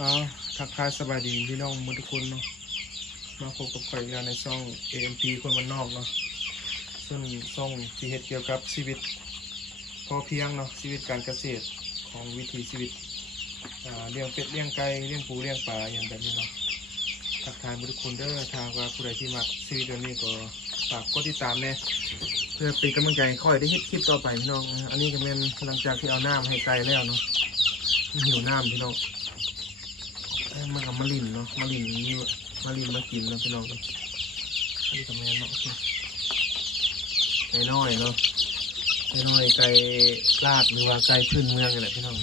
อ๋อทักทายสบายดีพี่น้องมุทุกคนเนาะมาพบกับข่อยกแล้วในช่อง AMP คนมันนอกเนาะซึ่งช่องที่เฮ็ดเกี่ยวกับชีวิต พอเพียงเนาะชีวิตการเกษตรของวิถีชีวิตเลี้ยงเป็ดเลี้ยงไก่เลี้ยงปูเลี้ยงปลาอย่างแบบนี้เนาะทักทายมุทุกคนเด้อทางว่าผู้ใดที่มักชีวิตแบบนี้ก็ฝากกดติดตามแน่เพื่อเป็นกำลังใจค่อยได้เฮ็ดคลิปต่อไปพี่น้อง อันนี้ก็เป็นหลังจากที่เอาน้ำให้ไก่แล้วเนาะหิวน้ำพี่น้อง มันกับมะลินเนาะมะลินนี่มะลินมากินนะพี่น้องกันอันนี้กับแม่เนาะไก่น้อยเนาะไก่น้อยไก่ลาดหรือว่าไก่พื้นเมืองนี่แหละพี่น้อง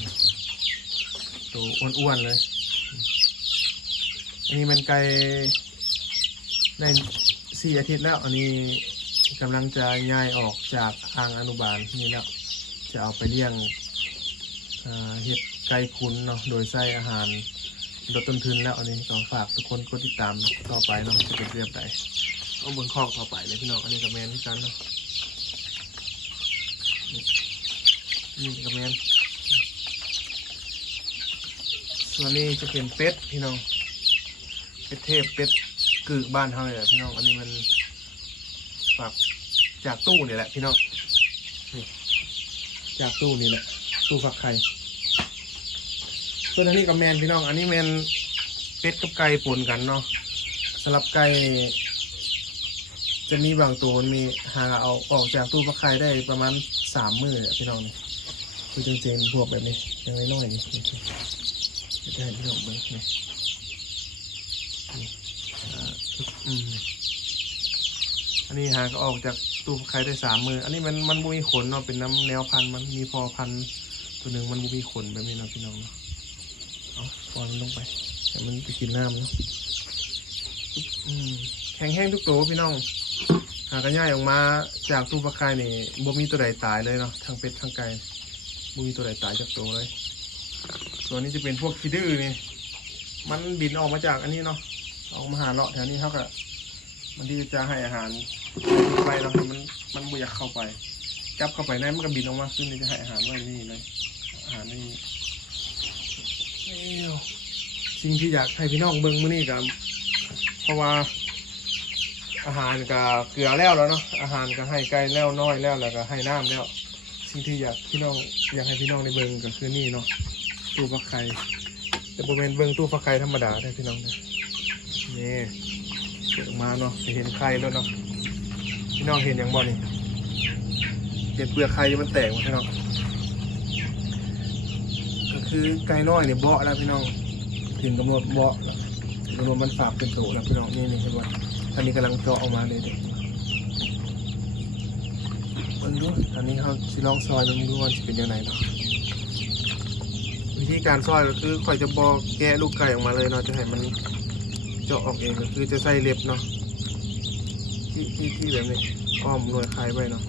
ตัวอ้วนๆเลย อันนี้มันไก่ในสี่อาทิตย์แล้ว อันนี้กำลังจะย้ายออกจากทางอนุบาลนี่แล้วจะเอาไปเลี้ยงเห็ดไก่คุ้นเนาะโดยใส่อาหาร ลดต้นทุนแล้วอันนี้ก็ฝากทุกคนกดติดตามต่อไปเนาะจะเป็นเรียบใดเอาเบิ่งคอกต่อไปเลยพี่น้องอันนี้กับแมนที่กันเนาะนี่กับแมนส่วนนี้จะเป็นเป็ดพี่น้องเป็ดเทพเป็ดกึกบ้านเฮาเลยแหละพี่น้องอันนี้มันฝากจากตู้นี่แหละพี่น้องจากตู้นี่แหละตู้ฝักไข่ ส่วนอันนี้กับแมนพี่น้อง อันนี้แมนเป็ดกับไก่ปนกันเนาะสำหรับไก่จะมีบางตัวมันมีหาเอาออกจากตู้ฟักไข่ได้ประมาณสามมือพี่น้องนี่คือจริงๆพวกแบบนี้ยังน้อยๆนี่นี่จะให้พี่น้องเบิ่งนี่นี่อ่าอืมอันนี้หาก็ออกจากตู้ฟักไข่ได้สามมือ อันนี้มันมันบุมีขนเนาะเป็นน้ำแนวพันมันมีพอพันตัวหนึ่งมันบุมีขนแบบนี้เนาะพี่น้องเนาะ เอาปอนมันลงไปแต่มันไปกินน้ำเนาะแข็งแห้งทุกตัวพี่น้อง หากระย่ายออกมาจากตู้ปลาคายนี่บ่มีตัวใดตายเลยเนาะทั้งเป็ดทั้งไก่บ่มีตัวใดตายจากตัวเลย ส่วนนี้จะเป็นพวกคิดื้อนี่ มันบินออกมาจากอันนี้เนาะออกมาหาเลาะแถวนี้เขาก็มันที่จะให้อาหารไปแล้วมันมันบ่อยากเข้าไป จับเข้าไปในมันก็บินออกมาขึ้นนี่จะให้อาหารไว้นี่เลยอาหารนี่ สิ่งที่อยากให้พี่น้องเบิ่งมื้อนี้กับเพราะว่าอาหารก็เกลือแล้วแล้วเนาะอาหารก็ให้ไก่แล้วน้อยแล้วแล้วก็ให้น้ำแล้วสิ่งที่อยากพี่น้องอยากให้พี่น้องได้เบิ่งก็คือนี่เนาะตู้ฟักไข่แต่บ่แม่นเบิ่งตู้ฟักไข่ธรรมดาได้พี่น้องนะนี่เปิดอมาเนาะเห็นไข่แล้วเนาะพี่น้องเห็นอย่างบ่นี่เห็นเปลือกไข่มันแตกหมดพี่น้อง คือไก่น้อยเนี่ยเบาะแล้วพี่น้อง ถึงกำหนดเบาะแล้วกำหนดมันฝากเป็นโตแล้วพี่น้องนี่นี่เห็นว่าตอนนี้กำลังเจาะออกมาเลยเด็กมันดูตอนนี้เขาสิลองซอยมันดูว่าจะเป็นยังไงเนาะวิธีการซอยก็คือข่อยจะบอกแกะลูกไก่ออกมาเลยเนาะจะให้มันเจาะออกเองก็คือจะใส่เล็บเนาะที่ที่ที่แบบนี้อ้อมหน่วยคลายไว้เนาะ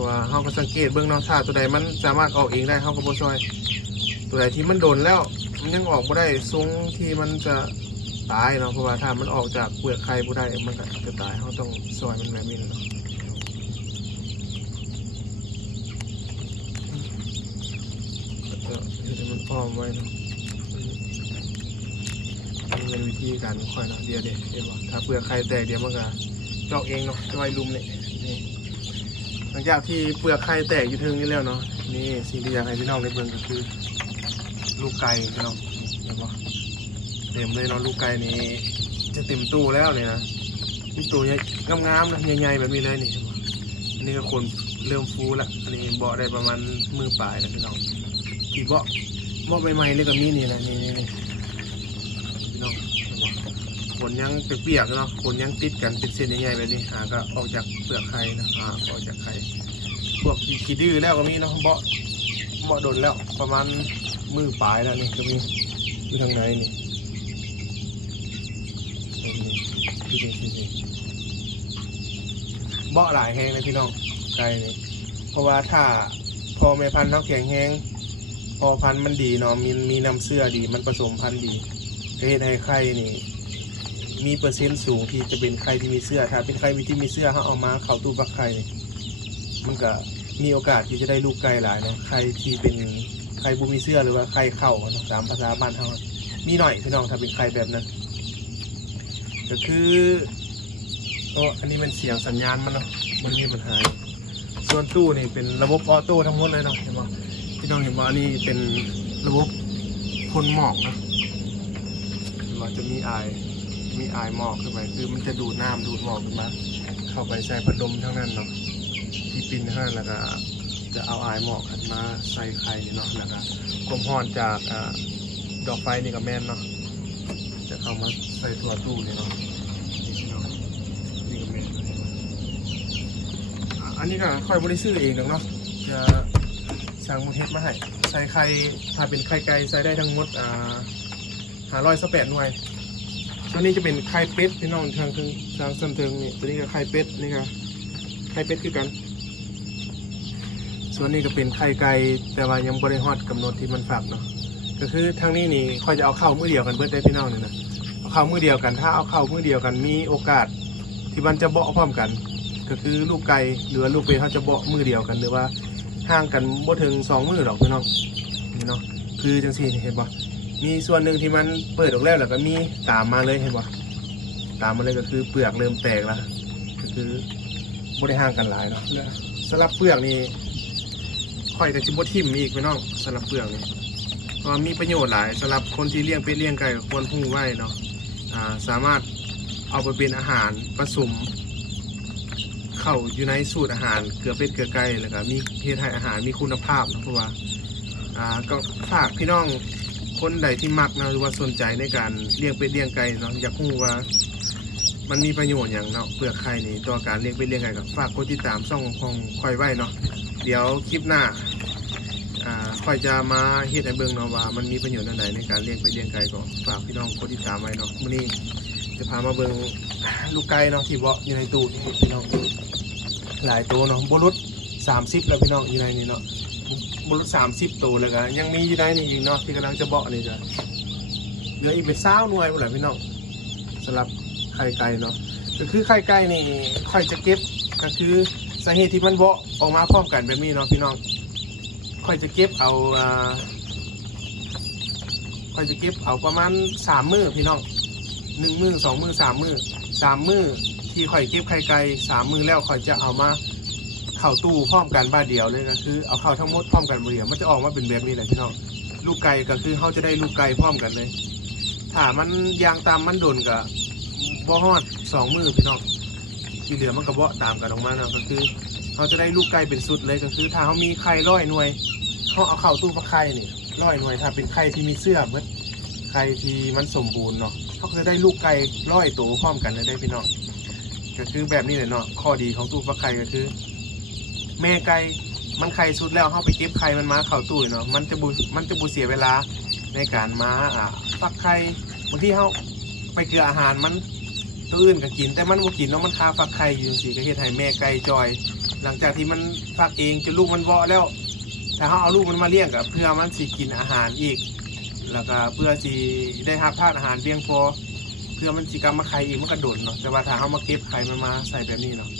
ราะว่าเขาก็สังเกตเบื้องนอกถ้าตัวใดมันสามารถออกเองได้เขาก็บ่ซอยตัวใดที่มันโดนแล้ว มันยังออกบ่ได้ทรงที่มันจะตายเนาะเพราะว่าถ้ามันออกจากเปลือกไข่บ่ได้มันก็จะตายเขาต้องซอยมันแบบนี้เนาะมันพร้อมไว้เนาะนี่เป็นวิธีการค่อยเนาะเดี๋ยวเดี๋ยวเดี๋ยวถ้าเปลือกไข่แตกเดี๋ยวมันก็เจาะเองเนาะจะไว้ลุมเนี่ยนี่ หลังจากที่เปลือกไข่แตกอยู่เทึงนี้แล้วเนาะนี่สิ่งที่อยากให้พี่น้องได้เบิ่งก็คือ ลูกไก่พี่น้องเห็นปะเต็มเลยเนาะลูกไก่นี้จะเต็มตู้แล้วเลยนะนี่ตัวใหญ่งามๆนะใหญ่ๆแบบนี้เลยนี่เห็นปะอันนี้ก็คนเริ่มฟูล้วอันนี้เบาะได้ประมาณมือปลายแล้วพี่น้องที่เบาะเบาะใหม่ๆนี่ก็มีนี่นะนี่นี่ ขนยังเปียกๆเนาะขนยังติดกันเป็นเส้นใหญ่ๆแบบนี้หาก็ออกจากเปลือกไข่นะหาออกจากไข่พวกขี้ดื้อแล้วก็มีเนาะเบาะเบาะโดนแล้วประมาณมือปลายแล้วนี่ก็มีอยู่ทางไหนนี่เบาะหลายแห้งนะพี่น้องไก่นี่เพราะว่าถ้าพอแม่พันธุ์เขาแข็งแห้งพอพันธุ์มันดีเนาะมีมีน้ำเสื้อดีมันผสมพันธุ์ดีก็เฮ็ดให้ไข่นี่ มีเปอร์เซ็นต์สูงที่จะเป็นไข่ที่มีเสื้อถ้าเป็นไข่ที่มีเสื้อเขาเอามาเข้าตู้ฟักไข่มันก็มีโอกาสที่จะได้ลูกไก่หลายนะไข่ที่เป็นไข่บูมีเสื้อหรือว่าไข่เข่าเนาะตามภาษาบ้านเขามีหน่อยพี่น้องถ้าเป็นไข่แบบนั้นก็คือโอ้อันนี้มันเสียงสัญญาณมันเนาะมันมีปัญหาส่วนตู้นี่เป็นระบบออโต้ทั้งหมดเลยเนาะเห็นป่พี่น้องเห็นว่าอันนี้เป็นระบบพ่นหมอกนะเห็นว่าจะมีไอ มีอายหมอกขึ้นไปคือมันจะดูดน้ำดูดหมอกขึ้นมา เข้าไปใส่พัดลมทั้งนั้นเนาะที่ปินทั้งนั้นแล้วก็จะเอาอายหมอกขึ้นมาใส่ไข่เนาะแล้วก็ความร้อนจากอดอกไฟนี่ก็แม่นเนาะจะเข้ามาใส่ตัวตู้นี่เนาะนี่พี่น้องนี่ก็แม่นอะอันนี้ก็ค่อยบริสุทธิ์เองดอกเนาะจะสั่งมาเฮ็ดมาให้ใส่ไข่ถ้าเป็นไข่ไก่ใส่ได้ทั้งหมดอ่าหาร้อยสแปดหน่วย ตัวนี้จะเป็นไข่เป็ดพี่น้องทางทางทางส้นเทิงนี่ตัวนี้ก็ไข่เป็ดนี่ก็ไข่เป็ดคือกัน ส่วนนี้ก็เป็นไข่ไก่แต่ว่ายังบริฮอดกำหนดที่มันฝักเนาะก็คือทางนี้นี่ค่อยจะเอาเข้ามือเดียวกันเบิดได้พี่น้องเนี่ยนะเอาเข้ามือเดียวกัน ถ้าเอาเข้ามือเดียวกันมีโอกาสที่มันจะเบาะพร้อมกัน ก็คือลูกไก่หรือลูกเป็ดเขาจะเบาะมือเดียวกันหรือว่าห่างกันบ่ถึงสองมือหรอกพี่น้องนี่เนาะคือจังซี่นี่เห็นปะ มีส่วนหนึ่งที่มันเปิดออกแล้วแล้วก็มีตามมาเลยเห็นปะตามมาเลยก็คือเปลือกเริ่มแตกล้วก็คือบ่ได้ห่างกันหลายเนาะสลับเปลือกนี่ข่อยกับจิบทิมมีอีกไปน้องสำหรับเปลือกนี่เพราะว่ามีประโยชน์หลายสำหรับคนที่เลี้ยงเป็ดเลี้ยงไก่ควรหู้ไว้เนาะสามารถเอาไปเป็นอาหารผสมเข้าอยู่ในสูตรอาหารเกลือเป็ดเกลือไก่แล้วก็มีเฮ็ดให้อาหารมีคุณภาพนะเพราะว่าก็ฝากพี่น้อง คนใดที่มักนะหรือว่าสนใจในการเลี้ยงเป็ดเลี้ยงไก่เนาะอยากรู้ว่า มันมีประโยชน์อย่างเนาะเปลือกไข่นี่ต่อการเลี้ยงเป็ดเลี้ยงไก่กับฝากกดติดตามช่องของคอยไว้เนาะเดี๋ยวคลิปหน้าอ่าคอยจะมาเฮ็ดให้เบิ่งเนาะว่ามันมีประโยชน์อันใดในการเลี้ยงไปเลี้ยงไก่ก็ฝากพี่น้องกดติดตามไว้เนาะมื้อนี้จะพามาเบิ่งลูกไก่เนาะที่เบาะอยู่ในตู้พี่น้องหลายตัวเนาะบ่รุด30 แล้วพี่น้องอยู่ในนี้เนาะ บรุด30ตัวแล้วก็ยังมีอยู่ในนี้อีกเนาะที่กำลังจะเบาะนี่จ้ะเหลืออีกเป็น20หน่วยพุ่นแหละพี่น้องสำหรับไข่ไก่เนาะก็คือไข่ไก่นี่ค่อยจะเก็บก็คือสาเหตุที่มันเบาะออกมาพร้อมกันแบบนี้เนาะพี่น้องค่อยจะเก็บเอาอ่าค่อยจะเก็บเอาประมาณสามมือพี่น้องหนึ่งมือสองมือสามมือสามมือที่ค่อยเก็บไข่ไก่สามมือแล้วค่อยจะเอามา เข้าตู้พร้อมกันบ้านเดียวเลยก็คือเอาเข้าทั้งหมดพร้อมกันเดียวมันจะออกมาเป็นแบบนี้แหละพี่น้องลูกไก่ก็คือเขาจะได้ลูกไก่พร้อมกันเลยถ้ามันยางตามมันโดนกับบ่ฮอดสองมือพี่น้องที่เหลือมันก็บ่ตามกันออกมาเนาะก็คือเขาจะได้ลูกไก่เป็นสุดเลยก็คือ ถ้าเขามีไข่ร้อยหน่วยเขาเอาเข้าตู้ฟักไข่นี่ร้อยหน่วยถ้าเป็นไข่ที่มีเสื้อเบิดไข่ที่มันสมบูรณ์เนาะเขาจะได้ลูกไก่ร้อยตัวพร้อมกันเลยได้พี่น้องก็คือแบบนี้เลยเนาะข้อดีของตู้ฟักไข่ก็คือ แม่ไก่มันไข่สุดแล้วเขาไปเก็บไข่มันมาเข้าตู้เนาะมันจะบุมันจะบุเสียเวลาในการมาอ่าฟักไข่บางที่เขาไปเกลืออาหารมันตื่นก็กิน แต่มันบ่กินเนาะมันคาฟักไข่อยู่จังซี่ก็เฮ็ดให้แม่ไก่จอย หลังจากที่มันฟักเองจนลูกมันเบาะแล้วแต่เขาเอาลูกมันมาเลี้ยงกับเพื่อมันสิกินอาหารอีก แล้วก็เพื่อสิได้รับทานอาหารเพียงพอเพื่อมันสิกรรมมาไข่อีกมันก็โดนเนาะแต่ว่าถ้าเขามาเก็บไข่มันมาใส่แบบนี้เนาะ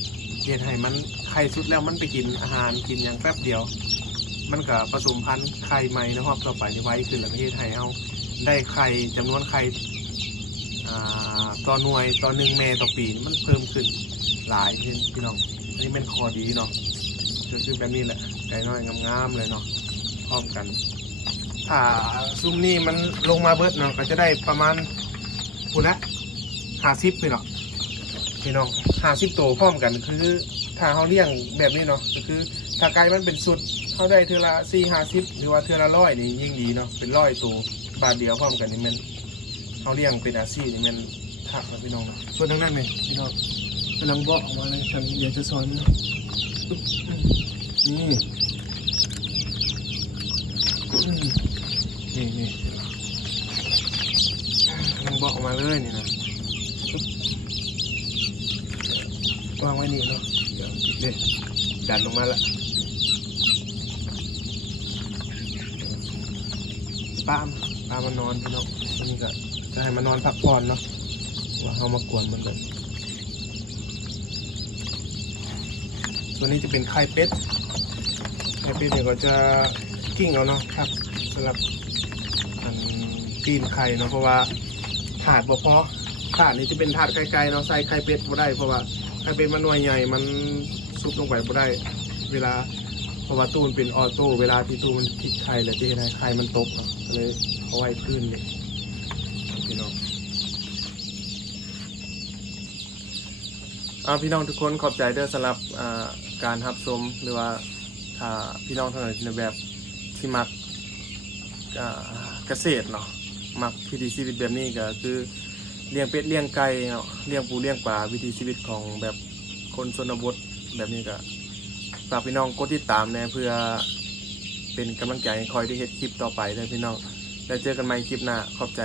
เฮ็ดให้มันไข่สุดแล้วมันไปกินอาหารกินอย่างแป๊บเดียว มันก็ผสมพันธุ์ไข่ใหม่ในรอบต่อไปในไว้ขึ้นแล้วก็เฮ็ดให้เขาได้ไข่จำนวนไข่อ่าต่อหน่วยต่อหนึ่งแม่ต่อปีมันเพิ่มขึ้นหลายขึ้นพี่น้องอันนี้เป็นข้อดีเนาะก็คือแบบนี้แหละไก่น้อยงามๆเลยเนาะพร้อมกัน ถ้าซุ้มนี่มันลงมาเบิดเนาะก็จะได้ประมาณพูดละห้าสิบพี่เนาะ พี่น้องหาสิบตัวพร้อมกันคือถ้าเขาเลี้ยงแบบนี้เนาะก็คือถ้าไก่มันเป็นสุดเขาได้เทือละสี่ห้าสิบหรือว่าเทือละร้อยนี่ยิ่งดีเนาะเป็นร้อยตัวบาทเดียวพร้อมกันนี่มันเขาเลี้ยงเป็นอาชีพนี่มันถักนะพี่น้องส่วนทางนั้นเลยพี่น้องกำลังบอกออกมาเลยทางเดี๋ยวจะสอนนะนี่นี่นี่กำลังบอกออกมาเลยนี่นะ วางไว้นี่เนาะเดี๋ยวปิดเลยดันลงมาละป้ามป้ามันนอนพี่น้องอันนี้ก็จะให้มันนอนพักผ่อนเนาะว่าเขามากวนมันแบบตัวนี้จะเป็นไข่เป็ดไข่เป็ดเนี่ยก็จะกิ้งเอาเนาะครับสำหรับอันตีนไข่เนาะเพราะว่าถาดบ่พอถาดนี้จะเป็นถาดไกลๆเนาะใส่ไข่เป็ดบ่ได้เพราะว่า ไข่เป็ดมันหน่วยใหญ่มันซุปลงไปบ่ได้ เวลาเพราะว่าตู้มันเป็นออโต้เวลาที่ตู้มันพลิกไข่แล้วที่ไหนไข่มันตกเนาะก็เลยเอาไว้พื้นเลยพี่น้องเอาพี่น้องทุกคนขอบใจเด้อสำหรับการรับชมหรือว่าถ้าพี่น้องท่านใดในแบบที่มักเกษตรเนาะมักวิถีชีวิตแบบนี้ก็คือ เลี้ยงเป็ดเลี้ยงไก่เนาะเลี้ยงปูเลี้ยงปลาวิถีชีวิตของแบบคนชนบทแบบนี้ก็ฝากพี่น้องกดติดตามนะเพื่อเป็นกำลังใจคอยที่เฮ็ดคลิปต่อไปเลยพี่น้องแล้วเจอกันใหม่คลิปหน้าขอบใจ